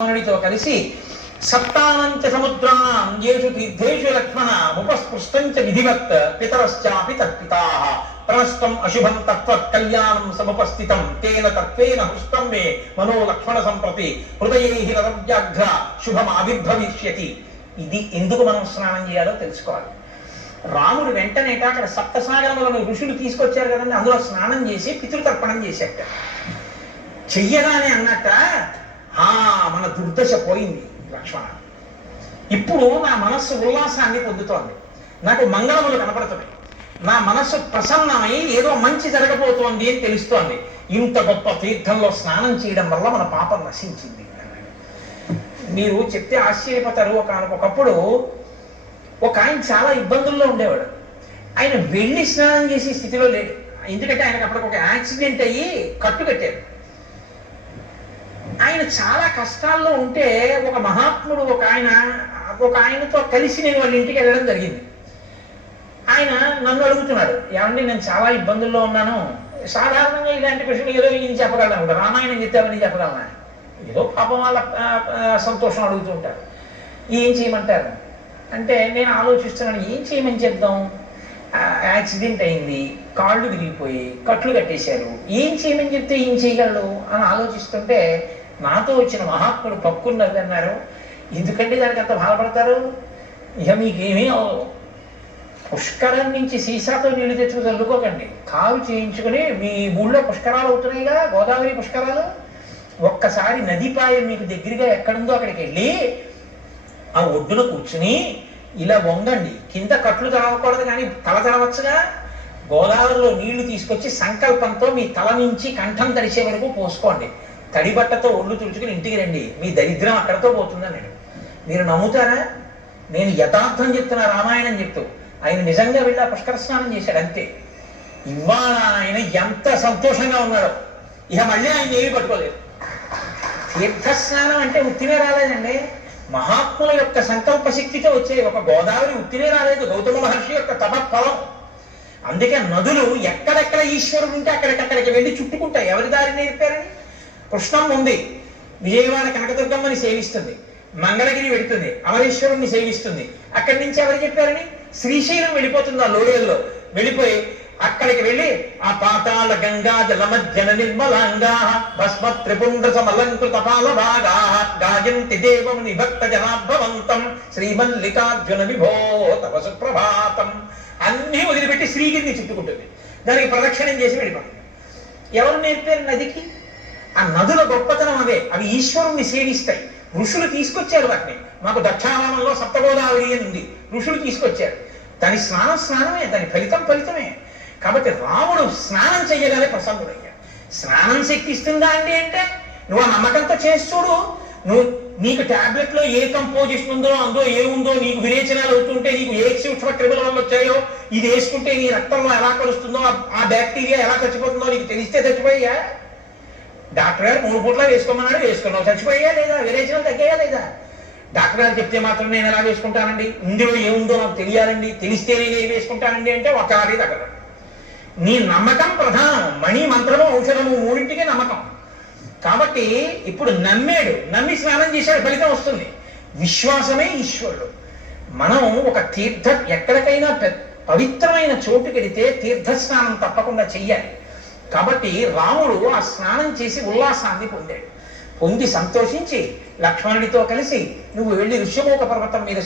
లక్ష్మణుడితో కలిసి సప్తానంచ సముద్రాం యేషు తీర్థేషు లక్ష్మణ ఉపస్పృష్టంచ విధివత్ పితరశ్చాపి తత్పితా. ప్రణస్తం అశుభం తత్వత్ కళ్యాణం సముపస్థితం తేన తత్వేన హృష్టం మే మనో లక్ష్మణ సంప్రతి హృదయై రవ్యాఘ్ర శుభం ఆవిర్భవిష్యతి ఇది ఎందుకు మనం స్నానం చేయాలో తెలుసుకోవాలి. రాముడు వెంటనేట అక్కడ సప్తసాగరములను ఋషులు తీసుకొచ్చారు కదండి అందులో స్నానం చేసి పితృతర్పణం చేశాట చెయ్యగానే అన్నట్ట ఆ మన దుర్దశ పోయింది లక్ష్మణ. ఇప్పుడు నా మనస్సు ఉల్లాసాన్ని పొందుతోంది. నాకు మంగళములు కనపడుతున్నాయి. నా మనస్సు ప్రసన్నమై ఏదో మంచి జరగబోతోంది అని తెలుస్తోంది. ఇంత గొప్ప తీర్థంలో స్నానం చేయడం వల్ల మన పాపం నశించింది. మీరు చెప్తే ఆశ్చర్యపోతారు. ఒక ఒకప్పుడు ఒక ఆయన చాలా ఇబ్బందుల్లో ఉండేవాడు. ఆయన వెళ్ళి స్నానం చేసే స్థితిలో లేడు ఎందుకంటే ఆయనకు అప్పటికి ఒక యాక్సిడెంట్ అయ్యి కట్టు కట్టారు ఆయన చాలా కష్టాల్లో ఉంటే ఒక మహాత్ముడు ఒక ఆయన ఒక ఆయనతో కలిసి నేను వాళ్ళ ఇంటికి వెళ్ళడం జరిగింది. ఆయన నన్ను అడుగుతున్నాడు ఏమండి నేను చాలా ఇబ్బందుల్లో ఉన్నాను. సాధారణంగా ఇలాంటి ప్రశ్నలు ఏదో ఈయన చెప్పగలను కూడా రామాయణం చెప్తామని చెప్పగలనా. ఏదో పాపం వాళ్ళ సంతోషం అడుగుతూ ఉంటారు. ఏం చేయమంటారు? అంటే నేను ఆలోచిస్తున్నాను ఏం చేయమని చెప్దాం? యాక్సిడెంట్ అయింది కాళ్ళు విరిగిపోయి కట్లు కట్టేశారు. ఏం చేయమని చెప్తే ఏం చేయగలడు అని ఆలోచిస్తుంటే నాతో వచ్చిన మహాత్ముడు పక్కున్నది అన్నారు. ఎందుకంటే దానికి అంత బాధపడతారు? ఇక మీకేమీ అవ్వదు. పుష్కరం నుంచి సీసాతో నీళ్ళు తెచ్చుకు చల్లుకోకండి. కారు చేయించుకుని మీ ఊళ్ళో పుష్కరాలు అవుతున్నాయిగా గోదావరి పుష్కరాలు? ఒక్కసారి నదిపాయం మీకు దగ్గరగా ఎక్కడుందో అక్కడికి వెళ్ళి ఆ ఒడ్డున కూర్చుని ఇలా వంగండి. కింద కట్లు తడవకూడదు కానీ తల తడవచ్చుగా గోదావరిలో నీళ్ళు తీసుకొచ్చి సంకల్పంతో మీ తల నుంచి కంఠం తడిసే వరకు పోసుకోండి. తడిబట్టతో ఒళ్ళు తుడుచుకుని ఇంటికి రండి. మీ దరిద్రం అక్కడతో పోతుందని నేను. మీరు నమ్ముతారా? నేను యథార్థం చెప్తున్న రామాయణం చెప్తూ. ఆయన నిజంగా వెళ్ళి ఆ పుష్కర స్నానం చేశాడు అంతే. ఇవాళ ఆయన ఎంత సంతోషంగా ఉన్నాడో. ఇక మళ్ళీ ఆయన ఏమీ పట్టుకోలేదు. తీర్థస్నానం అంటే ఉత్తినే రాలేదండి. మహాత్ముల యొక్క సంకల్ప శక్తితో వచ్చే ఒక గోదావరి ఉత్తినే రాలేదు. గౌతమ మహర్షి యొక్క తపఫలం అందుకే నదులు ఎక్కడెక్కడ ఈశ్వరుడు ఉంటే అక్కడికక్కడికి వెళ్ళి చుట్టుకుంటాయి. ఎవరి దారి నేర్పారని? కృష్ణం ఉంది. విజయవాడ కనకదుర్గమ్మని సేవిస్తుంది. మంగళగిరి వెళుతుంది. అమరేశ్వరుణ్ణి సేవిస్తుంది. అక్కడి నుంచి ఎవరు చెప్పారని? శ్రీశైలం వెళ్ళిపోతుంది ఆ లోయల్లో. వెళ్ళిపోయి అక్కడికి వెళ్ళి ఆ పాతాళ గంగా జలమజ్జన నిర్మలాంగా భస్మ త్రిపుండ్ర సమలంకృత పాల భాగా గాయంతి దేవం నిభక్త జనాభవంతం శ్రీమల్లికార్జున విభో తప సుప్రభాతం. అన్నీ వదిలిపెట్టి శ్రీగిరిని చుట్టుకుంటుంది. దానికి ప్రదక్షిణం చేసి వెళ్ళిపోతుంది. ఎవరు నేర్పారు నదికి? ఆ నదుల గొప్పతనం అవే. అవి ఈశ్వరుణ్ణి సేవిస్తాయి. ఋషులు తీసుకొచ్చారు వాటిని. మాకు దక్షిణావనంలో సప్తగోదావరి అని ఉంది. ఋషులు తీసుకొచ్చారు. దాని స్నానం స్నానమే దాని ఫలితం ఫలితమే. కాబట్టి రాముడు స్నానం చేయగానే ప్రసన్నుడయ్యాడు. స్నానం శక్తిస్తుందా అండి అంటే నువ్వు ఆ నమ్మకంతో చేసి చూడు. నువ్వు నీకు ట్యాబ్లెట్లో ఏ కంపోజిషన్ ఉందో అందో ఏముందో నీకు విరేచనాలు అవుతుంటే నీకు ఏ సూక్ష్మ క్రిముల వల్ల వచ్చాయో ఇది వేసుకుంటే నీ రక్తంలో ఎలా కలుస్తుందో ఆ- ఆ బ్యాక్టీరియా ఎలా చచ్చిపోతుందో నీకు తెలిస్తే చచ్చిపోయా డాక్టర్ గారు మూడు పూట్ల వేసుకోమన్నాడు వేసుకున్నావు. చచ్చిపోయా లేదా? విరేచనం తగ్గాయా లేదా? డాక్టర్ గారు చెప్తే మాత్రం నేను ఎలా వేసుకుంటానండి? ఇందులో ఏముందో నాకు తెలియాలండి. తెలిస్తే నేను ఏం వేసుకుంటానండి అంటే ఒక అది తగ్గదు. నీ నమ్మకం ప్రధానం. మణి మంత్రము ఔషధము మూడింటికి నమ్మకం. కాబట్టి ఇప్పుడు నమ్మాడు. నమ్మి స్నానం చేశాడు. ఫలితం వస్తుంది. విశ్వాసమే ఈశ్వరుడు. మనం ఒక తీర్థ ఎక్కడికైనా పవిత్రమైన చోటుకెడితే తీర్థ స్నానం తప్పకుండా చెయ్యాలి. కాబట్టి రాముడు ఆ స్నానం చేసి ఉల్లాసాన్ని పొందాడు. పొంది సంతోషించి లక్ష్మణుడితో కలిసి నువ్వు వెళ్ళి ఋష్యమూక పర్వతం మీద